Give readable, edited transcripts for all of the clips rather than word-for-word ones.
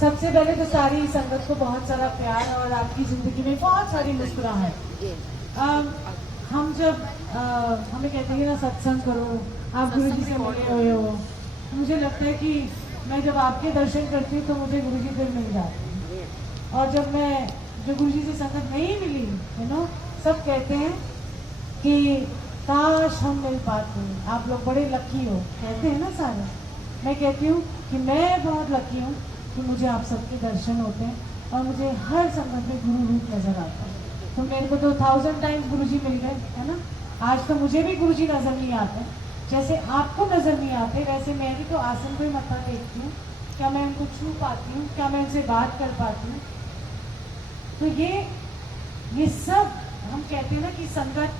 सबसे पहले तो सारी संगत को बहुत सारा प्यार और आपकी जिंदगी में बहुत सारी मुस्कुराहट। हम जब हमें कहते हैं ना सत्संग करो, आप गुरु जी से मिले हुए हो, मुझे लगता है कि मैं जब आपके दर्शन करती हूँ तो मुझे गुरु जी फिर मिल जाते हैं। और जब मैं जो गुरु जी से संगत नहीं मिली, सब कहते हैं कि काश हम मिल पाते, आप लोग बड़े लकी हो, कहते हैं ना सारे। मैं कहती हूँ कि मैं बहुत लकी हूँ कि मुझे आप सबके दर्शन होते हैं और मुझे हर संगत में गुरु रूप नजर आता है। तो मेरे को तो 1000 टाइम्स गुरु जी मिल गए, है ना। आज तो मुझे भी गुरु जी नजर नहीं आते, जैसे आपको नजर नहीं आते वैसे मैं भी तो आसन को ही मत्था देखती हूँ, क्या मैं उनको छू पाती हूँ, क्या मैं उनसे बात कर पाती हूँ। तो ये सब हम कहते हैं ना कि संगत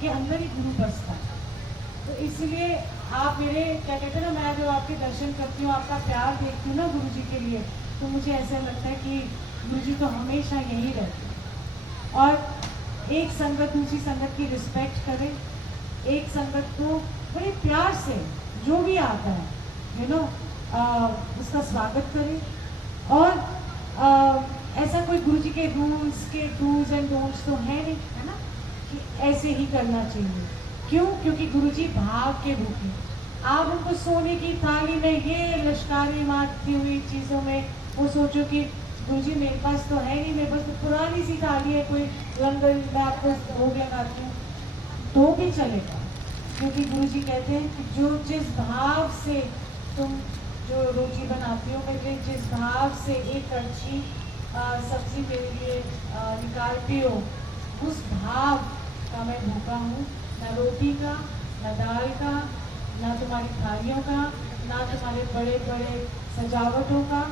के अंदर ही गुरु बसता है। तो इसलिए आप मेरे क्या कहते हैं ना, मैं जो आपके दर्शन करती हूँ, आपका प्यार देखती हूँ ना गुरु जी के लिए, तो मुझे ऐसा लगता है कि गुरु जी तो हमेशा यही रहते हैं। और एक संगत दूसरी संगत की रिस्पेक्ट करे, एक संगत को बड़े प्यार से जो भी आता है उसका स्वागत करे। और ऐसा कोई गुरु जी के डूज एंड डोंट्स तो है नहीं, है ना, कि ऐसे ही करना चाहिए। क्यों? क्योंकि गुरुजी भाव के भूखे। आप उनको सोने की थाली में ये लश्कारी मारती हुई चीजों में वो सोचो कि गुरुजी मेरे पास तो है नहीं, मेरे पास तो पुरानी सी थाली है, कोई लंगर में आपको भोग लगाती हूँ तो भी चलेगा। क्योंकि गुरुजी कहते हैं कि जो जिस भाव से तुम जो रोटी बनाती हो, मेरे जिस भाव से एक कड़छी सब्जी मेरे लिए निकालती हो, उस भाव का मैं भूखा हूँ। ना रोटी का, ना दाल का, ना तुम्हारी थालियों का, ना तुम्हारे बड़े बड़े सजावटों का।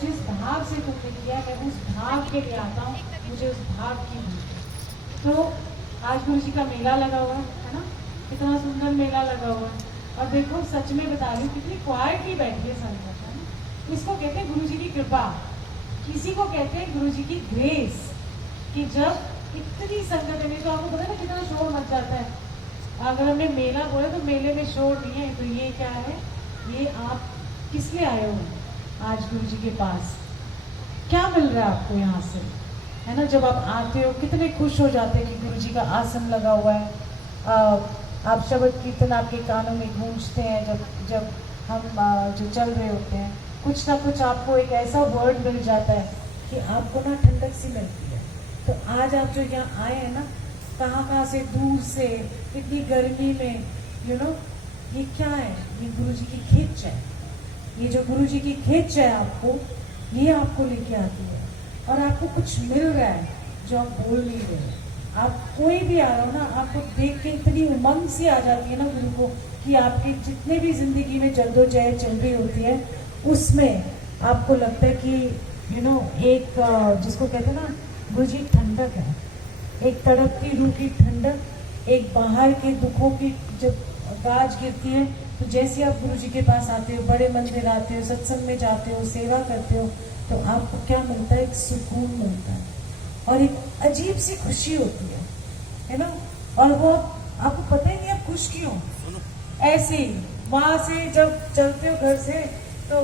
जिस भाव से तुमने किया मैं उस भाव के लिए आता हूँ, मुझे उस भाव की भूख। तो आज गुरु जी का मेला लगा हुआ है ना, कितना सुंदर मेला लगा हुआ है। और देखो सच में बता रही हूँ कितनी क्वाइटली बैठी है संगत, है ना। इसको कहते हैं गुरु जी की कृपा, किसी को कहते हैं गुरु जी की ग्रेस, कि जब इतनी संगत है। तो आपको पता है ना कितना शोर मच जाता है। अगर हमने मेला बोला तो मेले में शोर नहीं है, तो ये क्या है, ये आप किस लिए आए हो आज गुरु जी के पास, क्या मिल रहा है आपको यहाँ से, है ना। जब आप आते हो कितने खुश हो जाते हैं कि गुरु जी का आसन लगा हुआ है। आप शब्द कीर्तन आपके कानों में गूंजते हैं जब हम जो चल रहे होते हैं, कुछ ना कुछ आपको एक ऐसा वर्ड मिल जाता है कि आपको ना ठंडक सी मिलती है। तो आज आप जो यहाँ आए हैं ना, कहाँ से दूर से, इतनी गर्मी में, ये क्या है, ये गुरु जी की खिंच है। ये जो गुरु जी की खिंच है आपको, ये आपको लेके आती है और आपको कुछ मिल रहा है जो आप बोल नहीं रहे। आप कोई भी आ रहा हो ना, आपको देख के इतनी उमंग सी आ जाती है ना गुरु को, कि आपकी जितने भी जिंदगी में जद्दोजहद चल रही होती है उसमें आपको लगता है कि एक जिसको कहते हैं ना, गुरु जी ठंडक है, एक तड़पती रूह की ठंडक, एक बाहर के दुखों की जब गाज गिरती है, तो जैसे आप गुरु जी के पास आते हो, बड़े मंदिर आते हो, सत्संग में जाते हो, सेवा करते हो, तो आपको क्या मिलता है, एक सुकून मिलता है और एक अजीब सी खुशी होती है ना। और वो आपको पता ही नहीं आप खुश क्यों, ऐसे ही वहां से जब चलते हो घर से, तो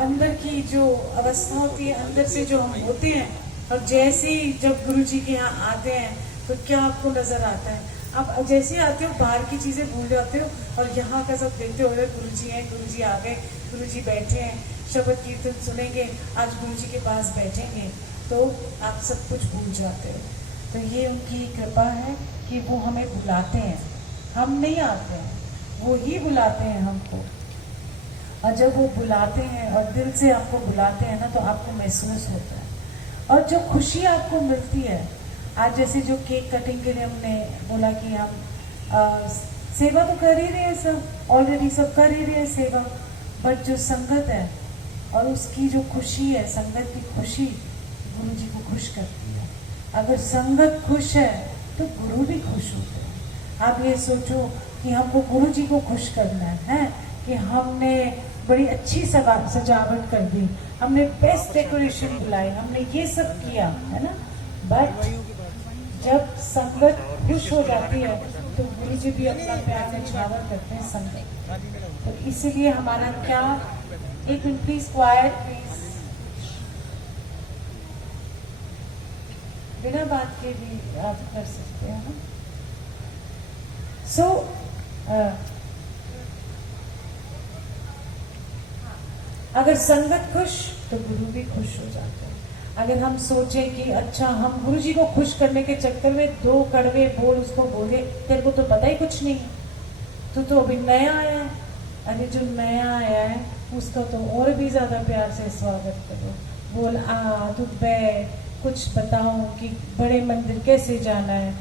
अंदर की जो अवस्था होती है, अंदर से जो हम होते हैं, और जैसे ही जब गुरु जी के यहाँ आते हैं तो क्या आपको नजर आता है, आप जैसे ही आते हो बाहर की चीजें भूल जाते हो और यहाँ का सब देखते हो, गुरु जी हैं, गुरु जी आ गए, गुरु जी बैठे हैं, शब्द कीर्तन सुनेंगे, आज गुरु जी के पास बैठेंगे, तो आप सब कुछ भूल जाते हो। तो ये उनकी कृपा है कि वो हमें बुलाते हैं, हम नहीं आते हैं, वो ही बुलाते हैं हमको। और जब वो बुलाते हैं और दिल से आपको बुलाते हैं ना, तो आपको महसूस होता है। और जो खुशी आपको मिलती है, आज जैसे जो केक कटिंग के लिए हमने बोला कि हम सेवा तो कर ही रहे हैं, सब ऑलरेडी सब कर ही रहे हैं सेवा, बट जो संगत है और उसकी जो खुशी है, संगत की खुशी गुरु जी को खुश करती है। अगर संगत खुश है तो गुरु भी खुश होते हैं। आप ये सोचो कि हमको गुरु जी को खुश करना है कि हमने बड़ी अच्छी सजावट कर दी, हमने बेस्ट डेकोरेशन बुलाई, हमने ये सब किया, है ना। बट जब संगत खुश हो जाती है तो गुरु जी भी अपना प्यार निछावर करते हैं संगत। तो इसलिए हमारा क्या एक मिनट प्लीज, क्वाइट प्लीज। बिना बात के भी आप कर सकते हैं ना। सो अगर संगत खुश तो गुरु भी खुश हो जाते हैं। अगर हम सोचें कि अच्छा हम गुरु जी को खुश करने के चक्कर में दो कड़वे बोल उसको बोले, तेरे को तो पता ही कुछ नहीं है, तू तो अभी नया आया है। अरे जो नया आया है उसका तो और भी ज्यादा प्यार से स्वागत करो। बोल आ तू बैठ, कुछ बताओ कि बड़े मंदिर कैसे जाना है।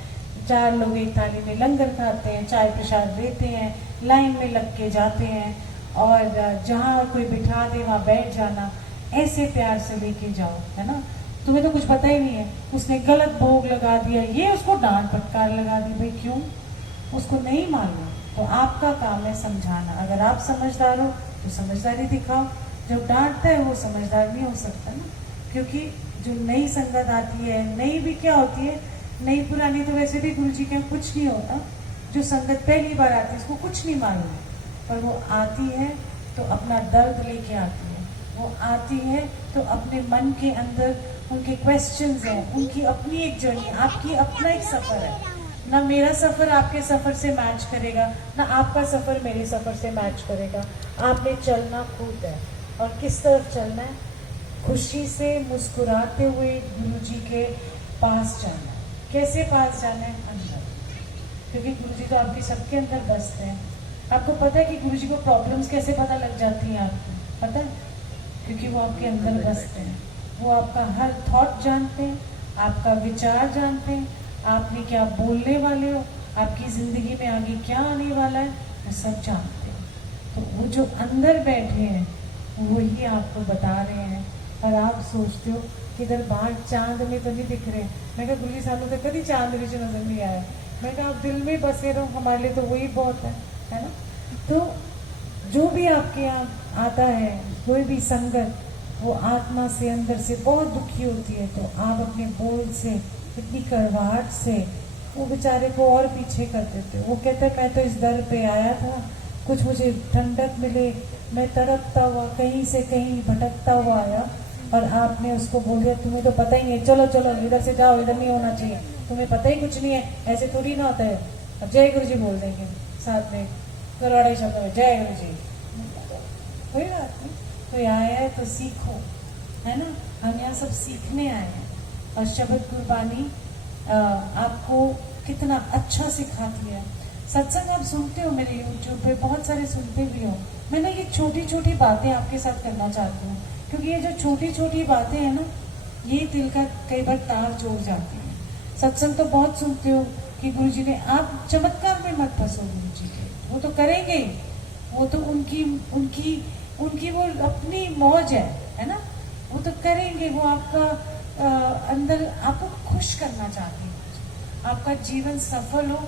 4 लोग एक थाली में लंगर खाते हैं, चाय प्रसाद देते हैं, लाइन में लग के जाते हैं, और जहाँ कोई बिठा दे वहाँ बैठ जाना। ऐसे प्यार से लेके जाओ, है ना। तुम्हें तो कुछ पता ही नहीं है, उसने गलत भोग लगा दिया, ये उसको डांट फटकार लगा दी। भाई क्यों? उसको नहीं मालूम, तो आपका काम है समझाना। अगर आप समझदार हो तो समझदारी दिखाओ। जो डांटता है वो समझदार नहीं हो सकता ना, क्योंकि जो नई संगत आती है, नई भी क्या होती है, नई पुरानी तो वैसे भी गुरु जी के कुछ नहीं होता। जो संगत पहली बार आती है उसको कुछ नहीं मालूम, पर वो आती है तो अपना दर्द लेके आती है। वो आती है तो अपने मन के अंदर उनके क्वेश्चंस हैं, उनकी अपनी एक जर्नी, आपकी अपना एक सफर है ना। मेरा सफर आपके सफर से मैच करेगा ना, आपका सफर मेरे सफर से मैच करेगा। आपने चलना खुद है, और किस तरफ चलना है? खुशी से मुस्कुराते हुए गुरु जी के पास जाना है। कैसे पास जाना है? अंदर, क्योंकि गुरु जी तो आपके सबके अंदर बसते हैं। आपको पता है कि गुरु जी को प्रॉब्लम्स कैसे पता लग जाती हैं? आपको पता है? क्योंकि वो आपके अंदर बसते हैं। वो आपका हर थॉट जानते हैं, आपका विचार जानते हैं, आपने क्या बोलने वाले हो, आपकी जिंदगी में आगे क्या आने वाला है, वो सब जानते हैं। तो वो जो अंदर बैठे हैं वही आपको बता रहे हैं, और आप सोचते हो कि इधर बाहर चांद में तो नहीं दिख रहे। मैं कहा गुरु जी सानू तो कभी चांद भी नजर नहीं आया। मैं कहा आप दिल में बसे रहो, हमारे लिए तो वही बहुत है ना। तो जो भी आपके यहाँ आता है, कोई भी संगत, वो आत्मा से अंदर से बहुत दुखी होती है, तो आप अपने बोल से, इतनी कड़वाहट से वो बेचारे को और पीछे कर देते हो। वो कहता है मैं तो इस दर पे आया था, कुछ मुझे ठंडक मिले, मैं तड़पता हुआ कहीं से कहीं भटकता हुआ आया, और आपने उसको बोल दिया तुम्हें तो पता ही नहीं है, चलो चलो इधर से जाओ, इधर नहीं होना चाहिए, तुम्हें पता ही कुछ नहीं है, ऐसे थोड़ी ना होता है। अब जय गुरु जी बोल देंगे साथ में करोड़े शब्दों में, जय गुरु जी। कोई बात नहीं, कोई आया है तो सीखो, है ना। हम यहाँ सब सीखने आए हैं, और शब्द गुरबानी आपको कितना अच्छा सिखाती है। सत्संग आप सुनते हो मेरे YouTube पे, बहुत सारे सुनते भी हो। मैं ना ये छोटी छोटी बातें आपके साथ करना चाहती हूँ, क्योंकि ये जो छोटी छोटी बातें हैं ना, ये दिल का कई बार तार जोड़ जाती हैं। सत्संग तो बहुत सुनते हो कि गुरु जी ने, आप चमत्कार में मत फंसो गुरु जी के, वो तो करेंगे ही, वो तो उनकी उनकी उनकी वो अपनी मौज है ना, वो तो करेंगे। वो आपका अंदर आपको खुश करना चाहते हैं, आपका जीवन सफल हो,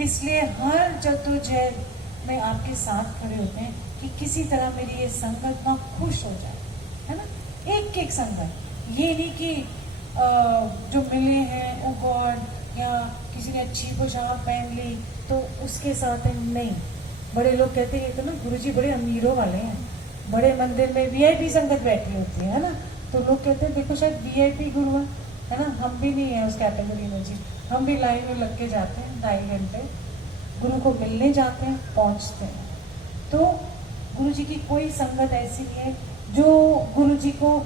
इसलिए हर जद्दोजहद में आपके साथ खड़े होते हैं कि किसी तरह मेरी ये संगत ना खुश हो जाए, है ना। एक एक संगत, ये नहीं कि जो मिले हैं ओ गॉड, या किसी ने अच्छी पोशाक पहन ली तो उसके साथ है, नहीं। बड़े लोग कहते हैं तो ना गुरुजी बड़े अमीरों वाले हैं, बड़े मंदिर में वीआईपी संगत बैठी होती है ना, तो लोग कहते हैं देखो शायद वीआईपी गुरु है ना। हम भी नहीं है उस कैटेगरी में जी, हम भी लाइन में लग के जाते हैं 2.5 घंटे, गुरु को मिलने जाते हैं, पहुंचते हैं। तो गुरु जी की कोई संगत ऐसी नहीं है जो गुरु जी को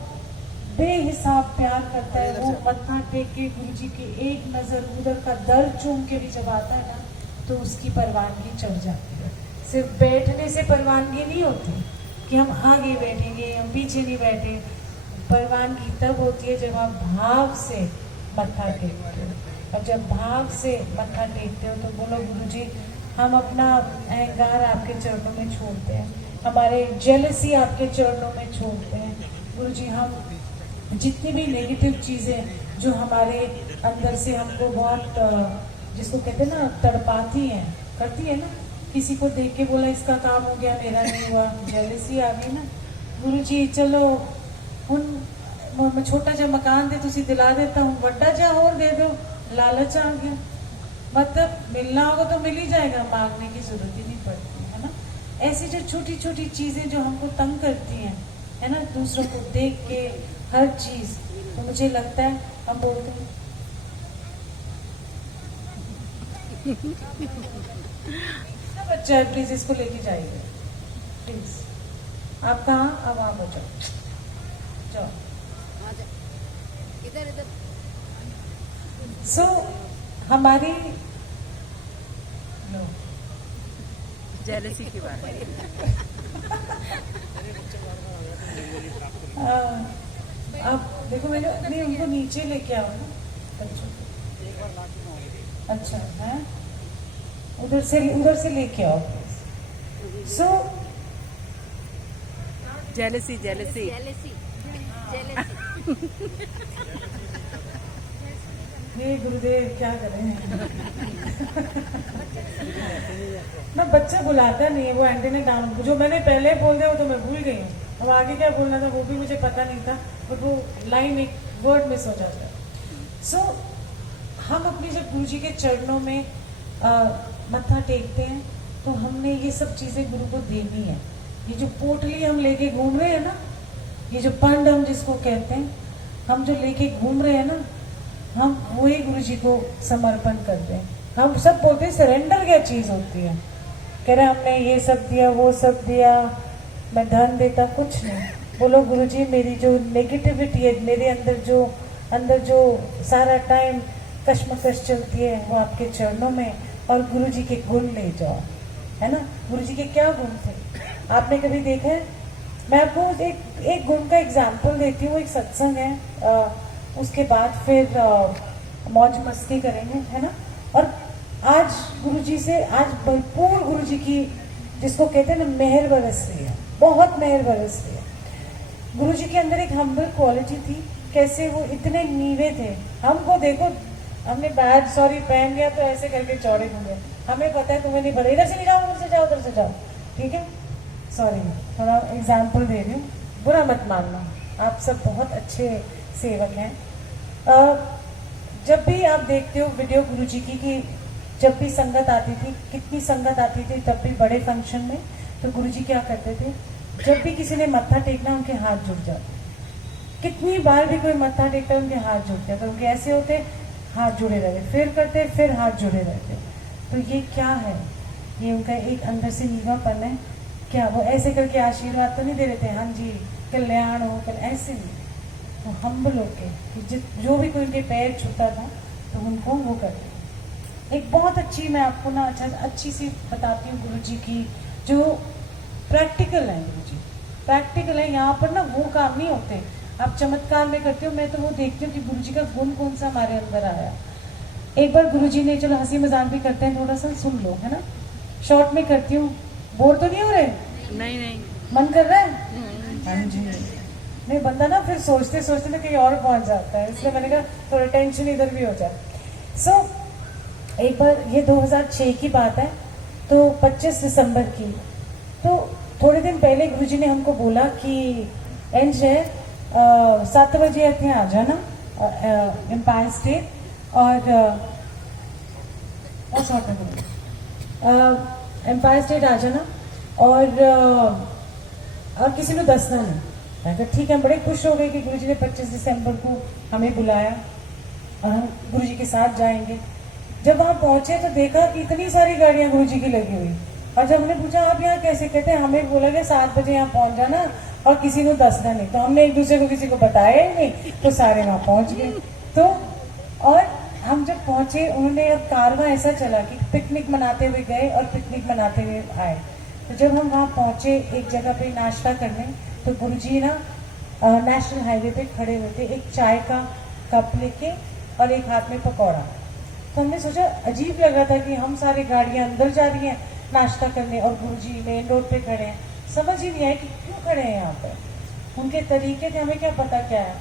बेहिसाब प्यार करता है। वो मत्था टेक के गुरु जी की एक नजर उधर का दर चूम के भी जब आता है ना, तो उसकी परवानगी चढ़ जाती है। सिर्फ बैठने से परवानगी नहीं होती कि हम आगे बैठेंगे, हम पीछे नहीं बैठे। परवानगी तब होती है जब आप भाव से मत्था टेकते हो, और जब भाव से मत्था टेकते हो तो बोलो गुरु जी हम अपना अहंकार आपके चरणों में छोड़ते हैं, हमारे जेलसी आपके चरणों में छोड़ते हैं। गुरु जी हम जितनी भी नेगेटिव चीज़ें जो हमारे अंदर से हमको बहुत जिसको कहते हैं ना तड़पाती हैं, करती है ना, किसी को देख के बोला इसका काम हो गया मेरा नहीं हुआ, जेलसी आ गई ना। गुरु जी चलो ਹੁਣ छोटा जा मकान दे तुसी दिला देता हूँ, बड़ा जा और दे दो, लालच आ गया। मतलब मिलना होगा तो मिल ही जाएगा, मांगने की जरूरत ही नहीं पड़ती, है ना। ऐसी जो छोटी छोटी चीजें जो हमको तंग करती हैं है ना, दूसरों को देख के हर चीज। तो मुझे लगता है अब बोलते हैं बच्चा है, प्लीज इसको लेके जाइए प्लीज। आप कहाँ, अब आप हो जाओ, जाओ। इधर इधर सो हमारी नो जेलसी की बात है। अब देखो मैंने नहीं उनको नीचे लेके आओ ना बच्चों को। अच्छा है, उधर से लेके आओ। सो जेलसी जेलसी हे गुरुदेव क्या करें। ना बच्चा बुलाता नहीं है, वो एंटीना डाउन, जो मैंने पहले बोल दिया वो तो मैं भूल गई हूँ। अब आगे क्या बोलना था वो भी मुझे पता नहीं था, बट वो लाइन एक वर्ड मिस हो जाता है। सो हम अपने जब गुरु जी के चरणों में मत्था टेकते हैं तो हमने ये सब चीजें गुरु को देनी है। ये जो पोटली हम लेके घूम रहे हैं ना, ये जो पंड हम जिसको कहते हैं, हम जो लेके घूम रहे हैं ना, हम वही गुरु जी को समर्पण करते हैं। हम सब बोलते हैं सरेंडर क्या चीज होती है, कह रहे हमने ये सब दिया वो सब दिया, मैं धन देता कुछ नहीं। बोलो गुरु जी मेरी जो नेगेटिविटी है, मेरे अंदर जो सारा टाइम कश्मकश चलती है वो आपके चरणों में, और गुरु जी के गुण ले जाओ, है ना। गुरु जी के क्या गुण थे आपने कभी देखा है? मैं आपको एक गुण का एग्जाम्पल देती हूँ। एक सत्संग है, उसके बाद फिर मौज मस्ती करेंगे, है ना। और आज गुरु जी से आज भरपूर गुरु जी की जिसको कहते हैं ना मेहर बरस रही है, बहुत मेहर बरस रही है। गुरु जी के अंदर एक हम्बल क्वालिटी थी, कैसे वो इतने नीवे थे। हमको देखो, हमने बैड सॉरी पहन गया तो ऐसे करके चौड़े होंगे, हमें पता है तुम्हें नहीं पता, इधर से नहीं जाओ उधर से जाओ उधर से जाओ, ठीक है। सॉरी थोड़ा एग्जाम्पल दे रही हूँ, बुरा मत मानना, आप सब बहुत अच्छे सेवक हैं। जब भी आप देखते हो वीडियो गुरु जी की कि जब भी संगत आती थी, कितनी संगत आती थी तब भी बड़े फंक्शन में, तो गुरु जी क्या करते थे, जब भी किसी ने मत्था टेकना उनके हाथ जुड़ जाते। कितनी बार भी कोई मत्था टेकता उनके हाथ जुड़ते, तो उनके ऐसे होते हाथ जुड़े रहते, फिर करते फिर हाथ जुड़े रहते। तो ये क्या है, ये उनका एक अंदर से नीवापन है क्या। वो ऐसे करके आशीर्वाद तो नहीं दे रहे थे, हाँ जी कल्याण हो ऐसे नहीं, तो हम्बल होके कि जो भी कोई उनके पैर छूता था तो उनको वो करते। एक बहुत अच्छी मैं आपको ना अच्छी सी बताती हूँ गुरु जी की, जो प्रैक्टिकल है। गुरु जी प्रैक्टिकल है, यहाँ पर ना वो काम नहीं होते आप चमत्कार में करते हो। मैं तो वो देखती हूँ कि गुरु जी का गुण कौन सा हमारे अंदर आया। एक बार गुरु जी ने, चलो हंसी मजाक भी करते हैं, थोड़ा सा सुन लो, है ना, शॉर्ट में करती हूँ। बोर तो नहीं हो रहे? नहीं मन कर रहा है? हाँ जी। नहीं बंदा ना फिर सोचते सोचते ना कहीं और पहुंच जाता है, इसलिए मैंने कहा थोड़ा टेंशन इधर भी हो जाए। सो एक बार ये 2006 की बात है, तो 25 दिसंबर की, तो थोड़े दिन पहले गुरु जी ने हमको बोला कि एंड है 7 बजे इतने आ जाना एम्पायर स्टेट, और एम्पायर स्टेट आ जाना, और किसी ने दसना नहीं। मैं कहा ठीक है, हम बड़े खुश हो गए कि गुरु जी ने 25 दिसंबर को हमें बुलाया और हम गुरु जी के साथ जाएंगे। जब वहाँ पहुंचे तो देखा कि इतनी सारी गाड़ियां गुरु जी की लगी हुई, और जब हमने पूछा आप यहाँ कैसे, कहते हैं हमें बोला गया 7 बजे यहाँ पहुंच जाना और किसी को दसना नहीं। तो हमने एक दूसरे को किसी को बताया ही नहीं, तो सारे वहाँ पहुंच गए। तो और हम जब पहुंचे, उन्होंने अब कारवां ऐसा चला कि पिकनिक मनाते हुए गए और पिकनिक मनाते हुए आए। तो जब हम वहाँ पहुंचे एक जगह पे नाश्ता करने, तो गुरु जी ना नेशनल हाईवे पे खड़े हुए थे, एक चाय का कप लेके और एक हाथ में पकौड़ा। तो हमने सोचा अजीब लगा था कि हम सारी गाड़ियां अंदर जा रही हैं नाश्ता करने और गुरु जी मेन रोड पे खड़े हैं। समझ ही नहीं आया कि क्यों खड़े हैं यहाँ पर। उनके तरीके थे, हमें क्या पता क्या है।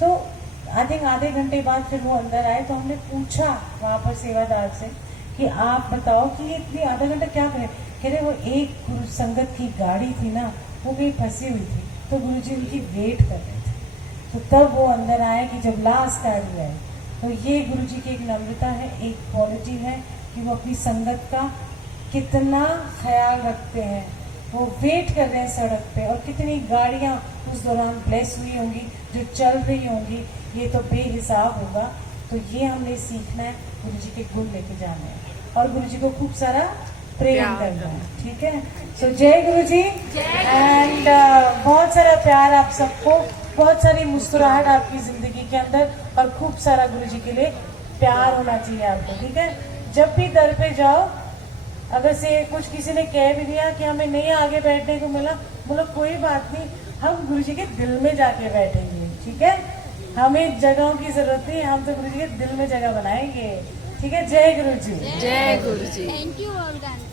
तो आधे घंटे बाद फिर वो अंदर आए, तो हमने पूछा वहाँ पर सेवादार से कि आप बताओ कि ये इतनी आधा घंटा क्या करे। कह रहे वो एक गुरु संगत की गाड़ी थी ना, वो कहीं फंसी हुई थी, तो गुरु जी उनकी वेट कर रहे थे। तो तब वो अंदर आए कि जब लास्ट गाड़ी आए। तो ये गुरु जी की एक नम्रता है, एक क्वालिटी है कि वो अपनी संगत का कितना ख्याल रखते हैं। वो वेट कर रहे हैं सड़क पे, और कितनी गाड़ियां उस दौरान ब्लेस हुई होंगी, जो चल रही होंगी, ये तो बेहिसाब होगा। तो ये हमने सीखना है, गुरु जी के गुण लेके जाना है और गुरु जी को खूब सारा प्रेम करना है, ठीक है। सो जय गुरु जी एंड बहुत सारा प्यार आप सबको, बहुत सारी मुस्कुराहट आपकी जिंदगी के अंदर और खूब सारा गुरु जी के लिए प्यार होना चाहिए आपको, ठीक है। जब भी दर पे जाओ, अगर से कुछ किसी ने कह भी दिया कि हमें नहीं आगे बैठने को मिला, बोलो कोई बात नहीं, हम गुरु जी के दिल में जाके बैठेंगे, ठीक है। हमें जगहों की जरूरत नहीं, हम तो गुरु जी के दिल में जगह बनाएंगे, ठीक है। जय गुरु जी। जय गुरु जी। Thank you, Olga.